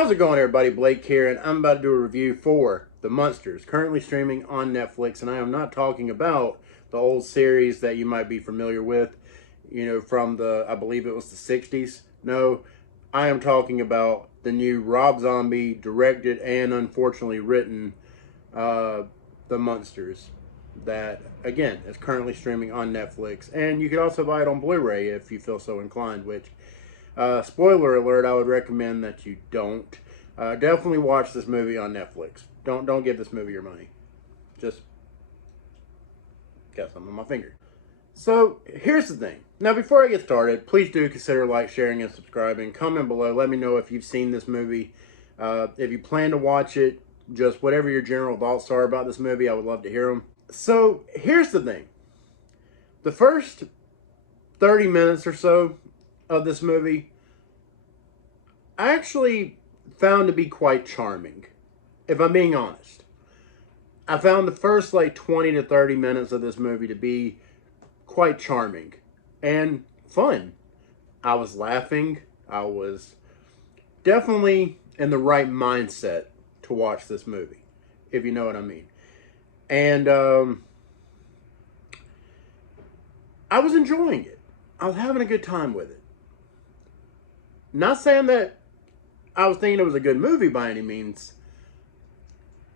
How's it going, everybody? Blake here, and I'm about to do a review for The Munsters, currently streaming on Netflix. And I am not talking about the old series that you might be familiar with, from I believe it was the 60s. No, I am talking about the new Rob Zombie directed and unfortunately written The Munsters, that, again, is currently streaming on Netflix. And you can also buy it on Blu-ray if you feel so inclined, which, spoiler alert, I would recommend that you don't. Definitely watch this movie on Netflix. Don't give this movie your money. Just got something on my finger. So, here's the thing. Now, before I get started, please do consider sharing, and subscribing. Comment below. Let me know if you've seen this movie. If you plan to watch it, just whatever your general thoughts are about this movie, I would love to hear them. So, here's the thing. The first 30 minutes or so of this movie, I actually found to be quite charming, if I'm being honest. I found the first 20 to 30 minutes of this movie to be quite charming and fun. I was laughing. I was definitely in the right mindset to watch this movie, if you know what I mean. And I was enjoying it. I was having a good time with it. Not saying that I was thinking it was a good movie by any means.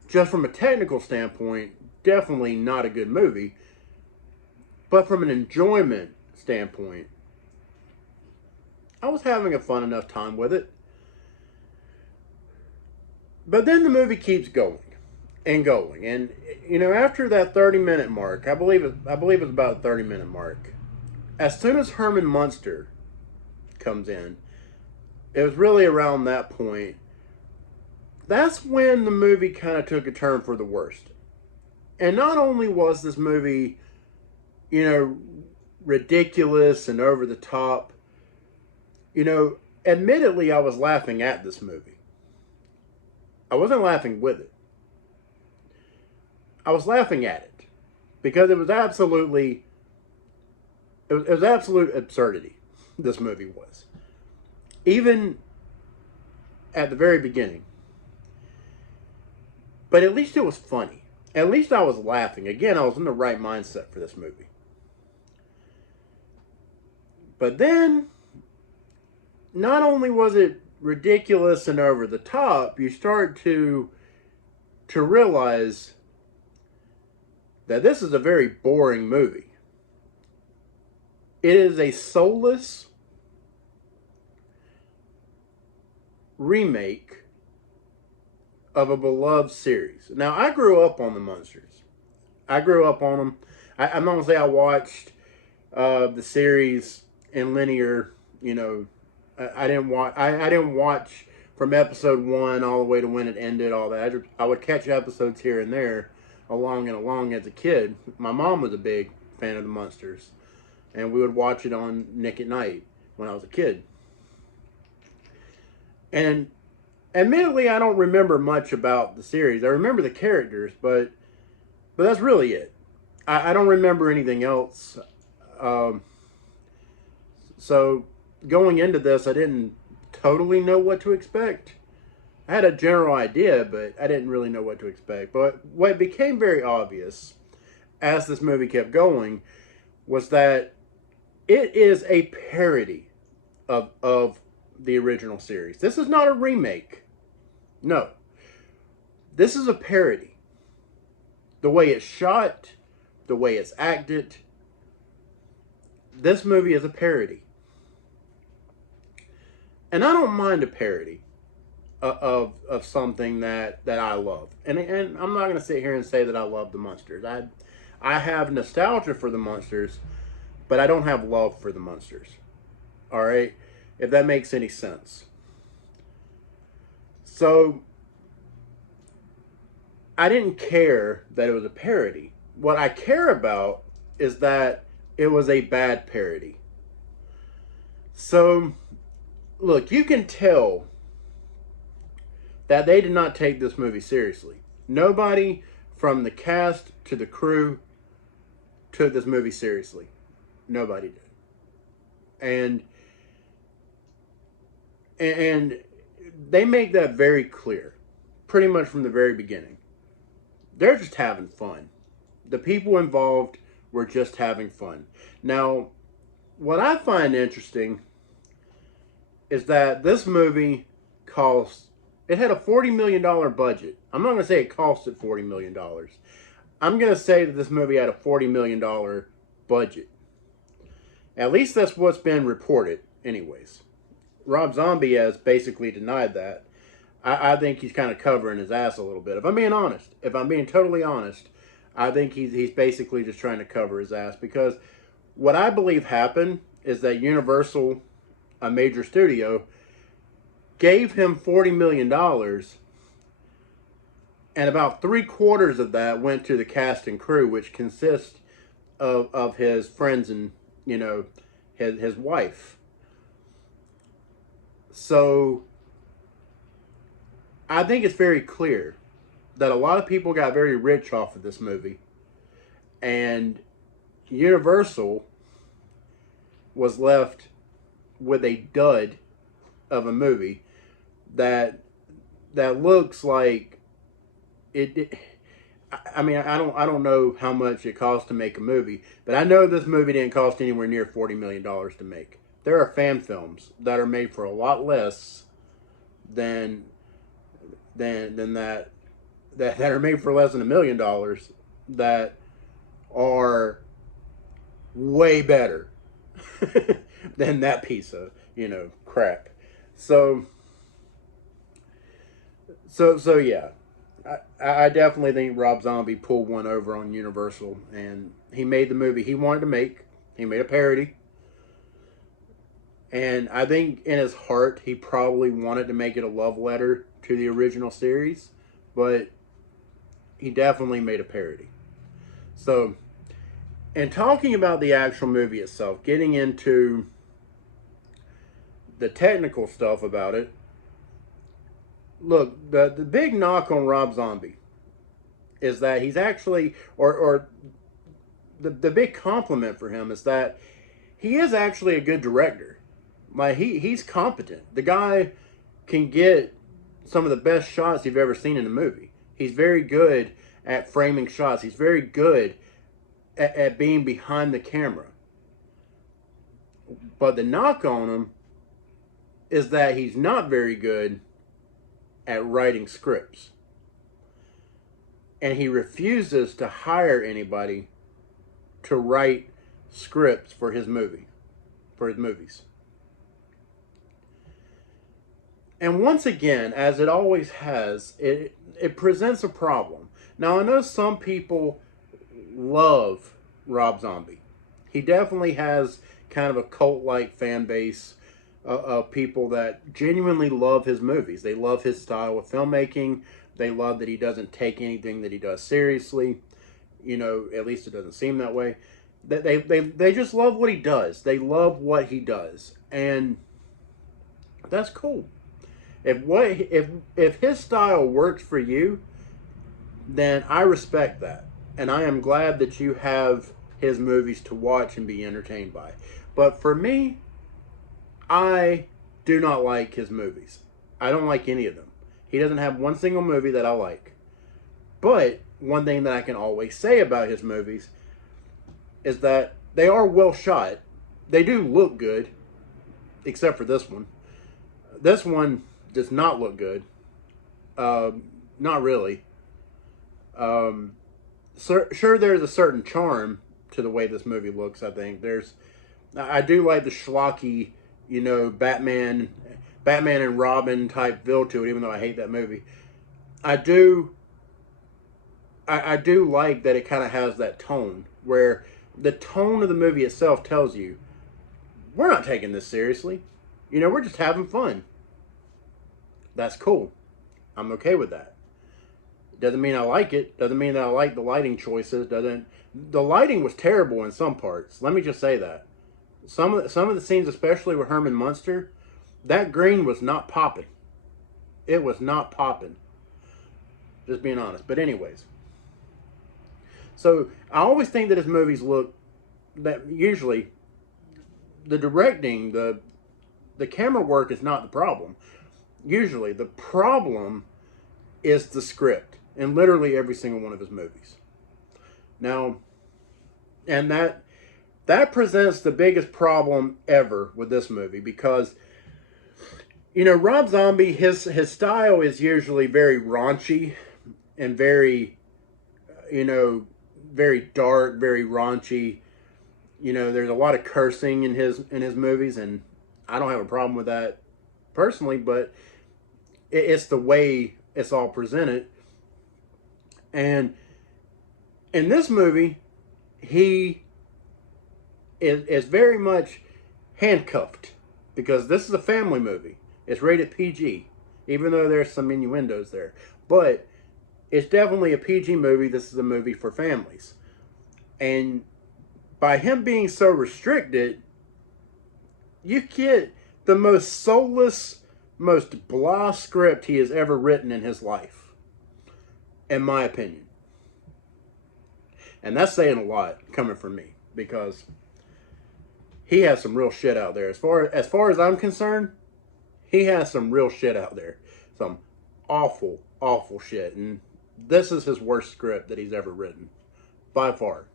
Just from a technical standpoint, definitely not a good movie. But from an enjoyment standpoint, I was having a fun enough time with it. But then the movie keeps going and going. And, after that 30-minute mark, I believe it's about a 30-minute mark, as soon as Herman Munster comes in, it was really around that point. That's when the movie kind of took a turn for the worst. And not only was this movie, ridiculous and over the top, admittedly, I was laughing at this movie. I wasn't laughing with it. I was laughing at it because it was absolute absurdity. This movie was. Even at the very beginning. But at least it was funny. At least I was laughing. Again, I was in the right mindset for this movie. But then, not only was it ridiculous and over the top, you start to realize that this is a very boring movie. It is a soulless remake of a beloved series. Now, I grew up on the Munsters. I grew up on them. I'm not going to say I watched the series in linear, I didn't watch from episode 1 all the way to when it ended, all that. I would catch episodes here and there along as a kid. My mom was a big fan of the Munsters, and we would watch it on Nick at Night when I was a kid. And admittedly, I don't remember much about the series. I remember the characters, but that's really it. I don't remember anything else. So going into this, I didn't totally know what to expect. I had a general idea, but I didn't really know what to expect. But what became very obvious as this movie kept going was that it is a parody of the original series. This is not a remake. No. This is a parody. The way it's shot, the way it's acted. This movie is a parody. And I don't mind a parody of something that I love. And I'm not going to sit here and say that I love the Munsters. I have nostalgia for the Munsters, but I don't have love for the Munsters. All right? If that makes any sense. So, I didn't care that it was a parody. What I care about is that it was a bad parody. So, look, you can tell that they did not take this movie seriously. Nobody from the cast to the crew took this movie seriously. Nobody did. And they make that very clear, pretty much from the very beginning. They're just having fun. The people involved were just having fun. Now, what I find interesting is that this movie cost, it had a $40 million budget. I'm not going to say it costed $40 million. I'm going to say that this movie had a $40 million budget. At least that's what's been reported, anyways. Rob Zombie has basically denied that. I think he's kind of covering his ass a little bit. If I'm being honest, if I'm being totally honest, I think he's basically just trying to cover his ass, because what I believe happened is that Universal, a major studio, gave him $40 million, and about 3/4 of that went to the cast and crew, which consists of his friends and, you know, his wife. So I think it's very clear that a lot of people got very rich off of this movie, and Universal was left with a dud of a movie that looks like it. I mean, I don't know how much it costs to make a movie, but I know this movie didn't cost anywhere near $40 million to make. There are fan films that are made for a lot less than that are made for less than $1 million that are way better than that piece of, you know, crap. So yeah. I definitely think Rob Zombie pulled one over on Universal, and he made the movie he wanted to make. He made a parody. And I think in his heart, he probably wanted to make it a love letter to the original series, but he definitely made a parody. So, and talking about the actual movie itself, getting into the technical stuff about it, look, the big knock on Rob Zombie is that he's actually, or the big compliment for him is that he is actually a good director. Like, he's competent. The guy can get some of the best shots you've ever seen in a movie. He's very good at framing shots. He's very good at being behind the camera. But the knock on him is that he's not very good at writing scripts. And he refuses to hire anybody to write scripts for his movies. And once again, as it always has, it presents a problem. Now, I know some people love Rob Zombie. He definitely has kind of a cult-like fan base of people that genuinely love his movies. They love his style of filmmaking. They love that he doesn't take anything that he does seriously. You know, at least it doesn't seem that way. They just love what he does. They love what he does. And that's cool. If his style works for you, then I respect that. And I am glad that you have his movies to watch and be entertained by. But for me, I do not like his movies. I don't like any of them. He doesn't have one single movie that I like. But one thing that I can always say about his movies is that they are well shot. They do look good, except for this one. This one does not look good. Not really. Sure, there's a certain charm to the way this movie looks, I think. I do like the schlocky, you know, Batman and Robin type feel to it, even though I hate that movie. I do like that it kind of has that tone, where the tone of the movie itself tells you, we're not taking this seriously. You know, we're just having fun. That's cool. I'm okay with that. Doesn't mean I like it. Doesn't mean that I like the lighting choices. The lighting was terrible in some parts. Let me just say that. Some of the scenes, especially with Herman Munster, that green was not popping. It was not popping. Just being honest. But anyways. So I always think that his movies look, that usually the directing, the camera work is not the problem. Usually, the problem is the script in literally every single one of his movies. Now, and that presents the biggest problem ever with this movie because Rob Zombie, his style is usually very raunchy and very very dark, very raunchy. There's a lot of cursing in his movies, and I don't have a problem with that personally, but it's the way it's all presented. And in this movie, he is very much handcuffed because this is a family movie. It's rated PG, even though there's some innuendos there. But it's definitely a PG movie. This is a movie for families. And by him being so restricted, you get the most soulless, most blah script he has ever written in his life, in my opinion. And that's saying a lot coming from me because he has some real shit out there. As far as I'm concerned, he has some real shit out there. Some awful, awful shit. And this is his worst script that he's ever written. By far.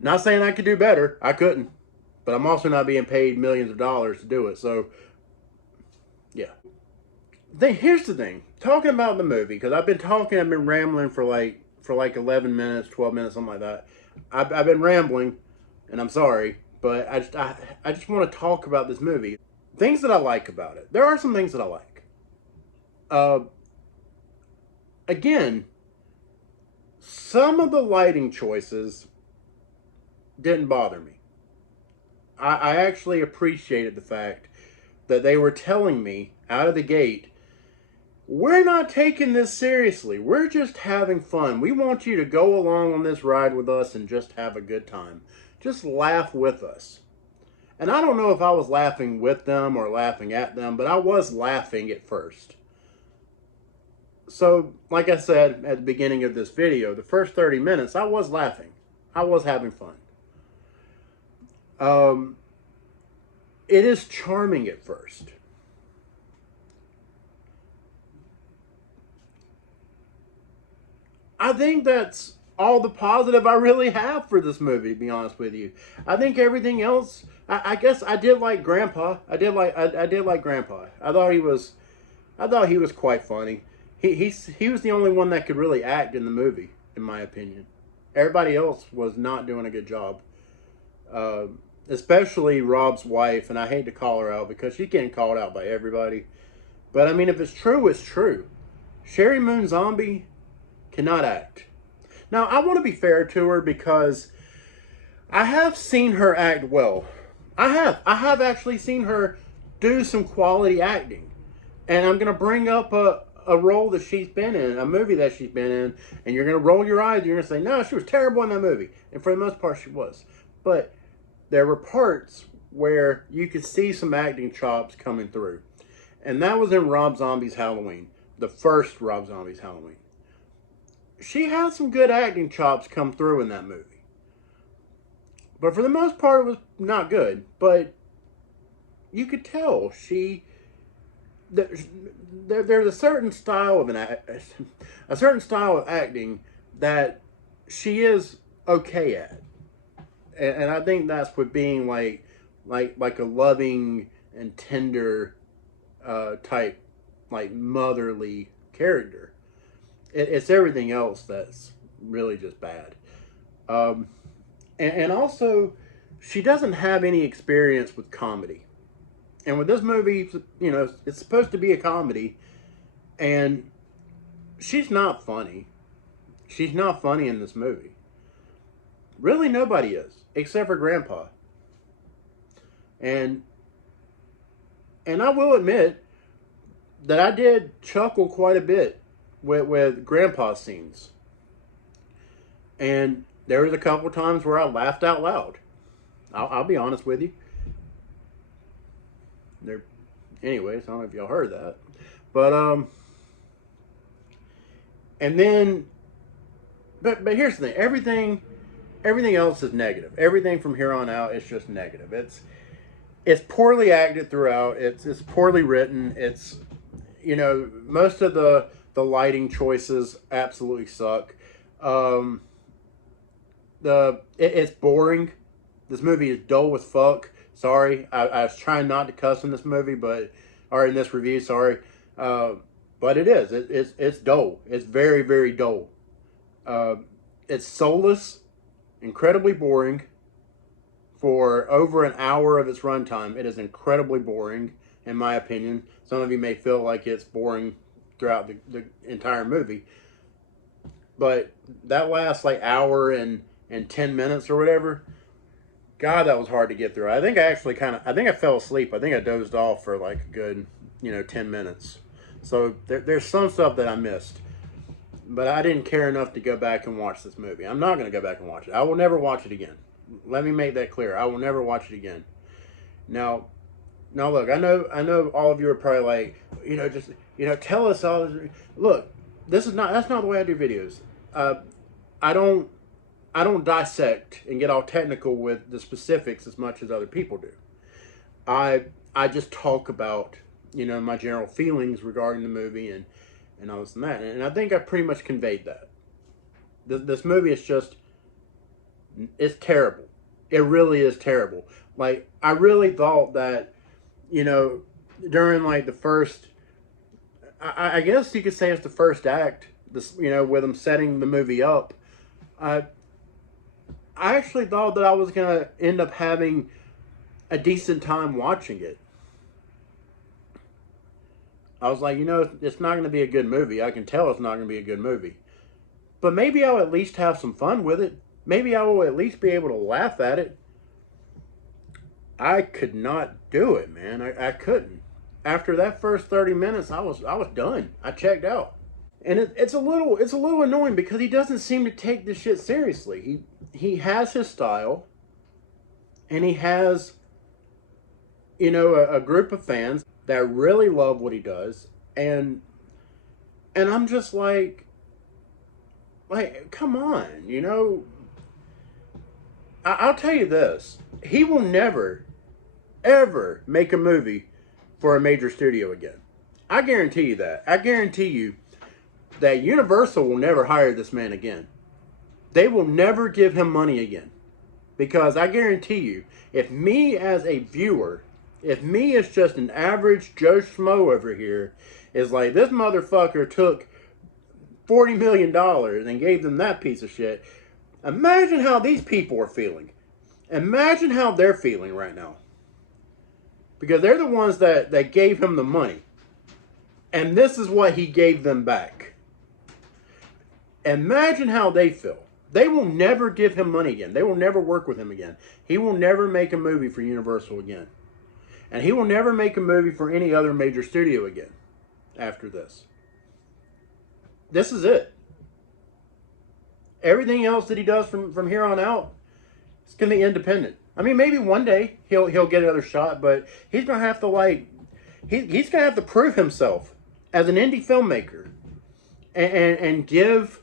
Not saying I could do better. I couldn't. But I'm also not being paid millions of dollars to do it. So, yeah. Here's the thing. Talking about the movie, because I've been rambling for like 11 minutes, 12 minutes, something like that. I've been rambling, and I'm sorry. But I just want to talk about this movie. Things that I like about it. There are some things that I like. Again, some of the lighting choices didn't bother me. I actually appreciated the fact that they were telling me out of the gate, we're not taking this seriously. We're just having fun. We want you to go along on this ride with us and just have a good time. Just laugh with us. And I don't know if I was laughing with them or laughing at them, but I was laughing at first. So, like I said at the beginning of this video, the first 30 minutes, I was laughing. I was having fun. It is charming at first. I think that's all the positive I really have for this movie, to be honest with you. I think everything else, I guess I did like Grandpa. I did like Grandpa. I thought he was quite funny. He was the only one that could really act in the movie, in my opinion. Everybody else was not doing a good job. Especially Rob's wife, and I hate to call her out because she's getting called out by everybody. But I mean, if it's true, it's true. Sheri Moon Zombie cannot act. Now, I want to be fair to her because I have seen her act well. I have actually seen her do some quality acting. And I'm going to bring up a role that she's been in, a movie that she's been in, and you're going to roll your eyes and you're going to say, no, she was terrible in that movie. And for the most part, she was. But there were parts where you could see some acting chops coming through. And that was in Rob Zombie's Halloween. The first Rob Zombie's Halloween. She had some good acting chops come through in that movie. But for the most part, it was not good. But you could tell there's a certain style of acting that she is okay at. And I think that's with being like a loving and tender type, like motherly character. It's everything else that's really just bad. And also, she doesn't have any experience with comedy. And with this movie, it's supposed to be a comedy. And she's not funny. She's not funny in this movie. Really, nobody is, except for Grandpa. And I will admit that I did chuckle quite a bit with Grandpa's scenes. And there was a couple times where I laughed out loud. I'll be honest with you. Anyways, I don't know if y'all heard that. But, and then, but here's the thing. Everything else is negative. Everything from here on out is just negative. it's poorly acted throughout. It's poorly written. It's, most of the lighting choices absolutely suck. Um, it's boring. This movie is dull as fuck. Sorry, I was trying not to cuss in this movie, or in this review. Sorry, uh, but it is. It's dull. It's very very dull. Uh, it's soulless, incredibly boring. For over an hour of its runtime, it is incredibly boring, in my opinion. Some of you may feel like it's boring throughout the entire movie, but that last like hour and 10 minutes or whatever, God, that was hard to get through. I think I actually I think I fell asleep. I think I dozed off for like a good, 10 minutes. So there's some stuff that I missed, but I didn't care enough to go back and watch this movie. I'm not going to go back and watch it. I will never watch it again. Let me make that clear. I will never watch it again. Now, look, I know all of you are probably like, just, tell us all. Look, that's not the way I do videos. I don't, dissect and get all technical with the specifics as much as other people do. I just talk about, my general feelings regarding the movie and all this and that. And I think I pretty much conveyed that. This movie is just, it's terrible. It really is terrible. Like, I really thought that, during like the first, I guess you could say it's the first act, this, with them setting the movie up. I actually thought that I was going to end up having a decent time watching it. I was like, it's not going to be a good movie. I can tell it's not going to be a good movie. But maybe I'll at least have some fun with it. Maybe I will at least be able to laugh at it. I could not do it, man. I couldn't. After that first 30 minutes, I was done. I checked out. And it's a little annoying because he doesn't seem to take this shit seriously. He has his style, and he has, a group of fans that really love what he does, and I'm just like, come on, I'll tell you this: he will never, ever make a movie for a major studio again. I guarantee you that. I guarantee you that Universal will never hire this man again. They will never give him money again. Because I guarantee you, if me as a viewer, if me as just an average Joe Schmo over here, is like, this motherfucker took $40 million and gave them that piece of shit, imagine how these people are feeling. Imagine how they're feeling right now. Because they're the ones that gave him the money. And this is what he gave them back. Imagine how they feel. They will never give him money again. They will never work with him again. He will never make a movie for Universal again. And he will never make a movie for any other major studio again after this. This is it. Everything else that he does from here on out, it's going to be independent. I mean, maybe one day he'll get another shot, but he's going to have to he's going to have to prove himself as an indie filmmaker and give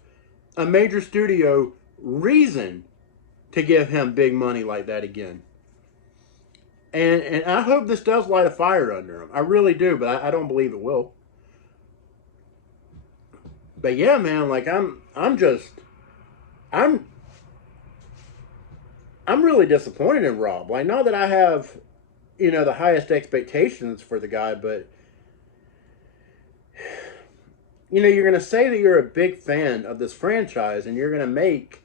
a major studio reason to give him big money like that again. And I hope this does light a fire under him. I really do, but I don't believe it will. But yeah, man, like I'm really disappointed in Rob. Like, not that I have, the highest expectations for the guy, but you're going to say that you're a big fan of this franchise and you're going to make,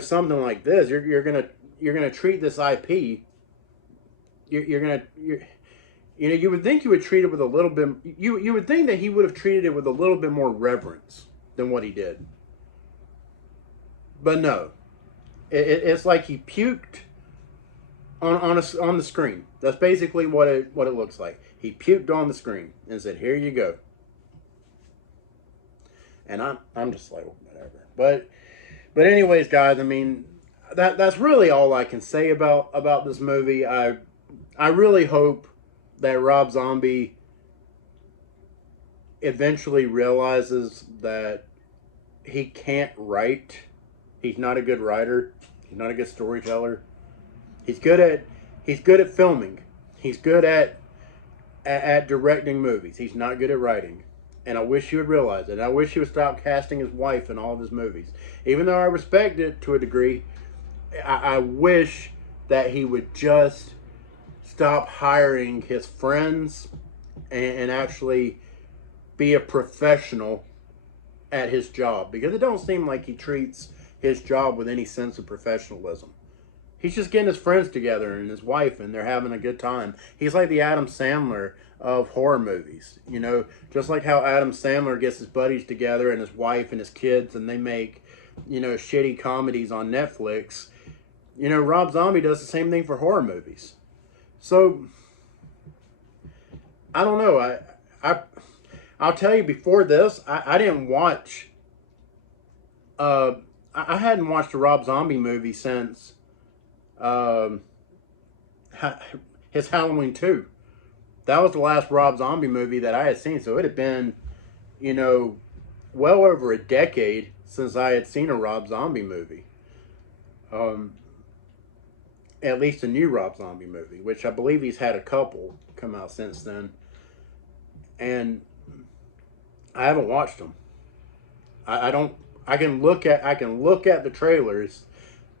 something like this. You're going to treat this IP. You would think you would treat it with a little bit. You would think that he would have treated it with a little bit more reverence than what he did. But no, it's like he puked on the screen. That's basically what it looks like. He puked on the screen and said, "Here you go." And I'm just like, whatever. But anyways, guys, I mean, that's really all I can say about this movie. I really hope that Rob Zombie eventually realizes that he can't write. He's not a good writer. He's not a good storyteller. He's good at He's good at filming. He's good at directing movies. He's not good at writing. And I wish he would realize it. I wish he would stop casting his wife in all of his movies. Even though I respect it to a degree, I wish that he would just stop hiring his friends and actually be a professional at his job. Because it don't seem like he treats his job with any sense of professionalism. He's just getting his friends together and his wife, and they're having a good time. He's like the Adam Sandler of horror movies. You know, just like how Adam Sandler gets his buddies together and his wife and his kids, and they make, you know, shitty comedies on Netflix. You know, Rob Zombie does the same thing for horror movies. So, I don't know. I'll tell you, before this, I didn't watch... I hadn't watched a Rob Zombie movie since... his Halloween 2. That was the last Rob Zombie movie that I had seen. So it had been, you know, well over a decade since I had seen a Rob Zombie movie. At least a new Rob Zombie movie, which I believe he's had a couple come out since then. And I haven't watched them. I can look at the trailers.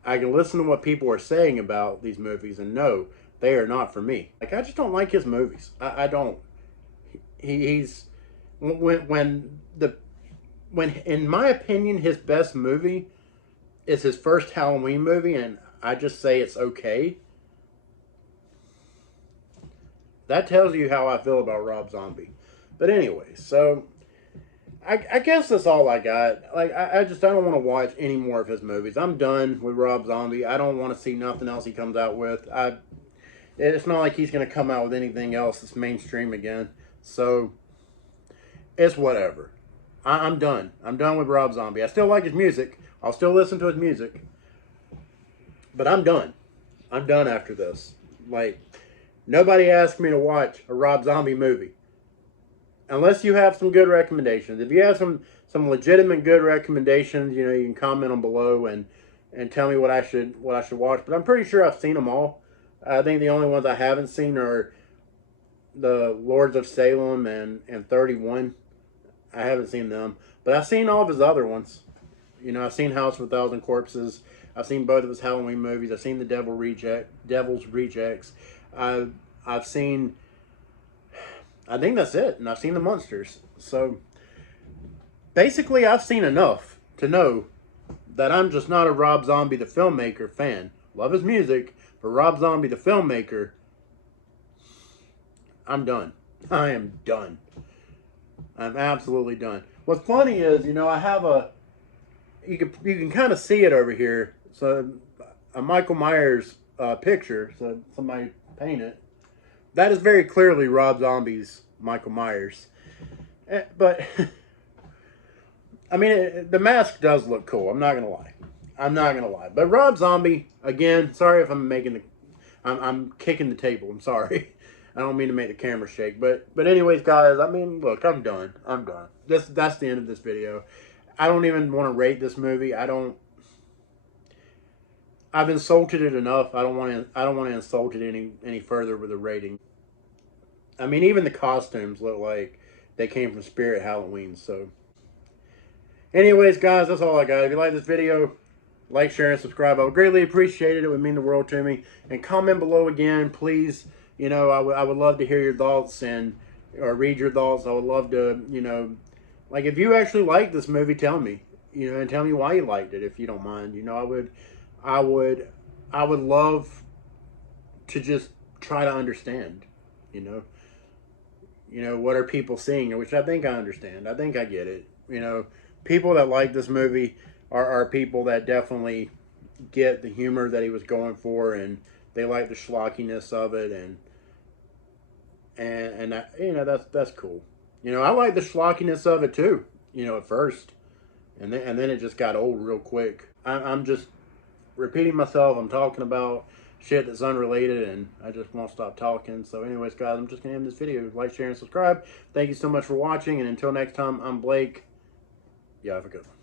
I can listen to what people are saying about these movies and know they are not for me. Like, I just don't like his movies. I don't. He's when in my opinion, his best movie is his first Halloween movie, and I just say it's okay. That tells you how I feel about Rob Zombie. But anyway, so I guess that's all I got. Like, I don't want to watch any more of his movies. I'm done with Rob Zombie. I don't want to see nothing else he comes out with. It's not like he's going to come out with anything else that's mainstream again. So, it's whatever. I'm done. I'm done with Rob Zombie. I still like his music. I'll still listen to his music. But I'm done. I'm done after this. Like, nobody asked me to watch a Rob Zombie movie. Unless you have some good recommendations. If you have some legitimate good recommendations, you know, you can comment them below and tell me what I should watch. But I'm pretty sure I've seen them all. I think the only ones I haven't seen are the Lords of Salem and 31. I haven't seen them. But I've seen all of his other ones. You know, I've seen House of a Thousand Corpses. I've seen both of his Halloween movies. I've seen the Devil's Rejects. I've seen... I think that's it. And I've seen the Munsters. So, basically, I've seen enough to know that I'm just not a Rob Zombie the filmmaker fan. Love his music, but Rob Zombie the filmmaker, I'm done. I am done. I'm absolutely done. What's funny is, you know, I have you can kind of see it over here. So, a Michael Myers picture. So, somebody painted it. That is very clearly Rob Zombie's Michael Myers. But, I mean, the mask does look cool. I'm not going to lie. I'm not going to lie. But Rob Zombie, again, sorry if I'm I'm kicking the table. I'm sorry. I don't mean to make the camera shake. But anyways, guys, I mean, look, I'm done. I'm done. That's the end of this video. I don't even want to rate this movie. I've insulted it enough. I don't want to insult it any further with a rating. I mean, even the costumes look like they came from Spirit Halloween. So, anyways, guys, that's all I got. If you like this video, like, share, and subscribe. I would greatly appreciate it. It would mean the world to me. And comment below again, please. You know, I would love to hear your thoughts or read your thoughts. I would love to, you know, like, if you actually like this movie, tell me. You know, and tell me why you liked it, if you don't mind. You know, I would love to just try to understand, you know, what are people seeing, which I think I understand. I think I get it. You know, people that like this movie are people that definitely get the humor that he was going for, and they like the schlockiness of it, and that, you know, that's cool. You know, I like the schlockiness of it too, you know, at first, and then it just got old real quick. I'm just repeating myself. I'm talking about shit that's unrelated, and I just won't stop talking. So anyways, guys, I'm just gonna end this video. Like, share, and subscribe. Thank you so much for watching, and until next time, I'm Blake. Yeah, have a good one.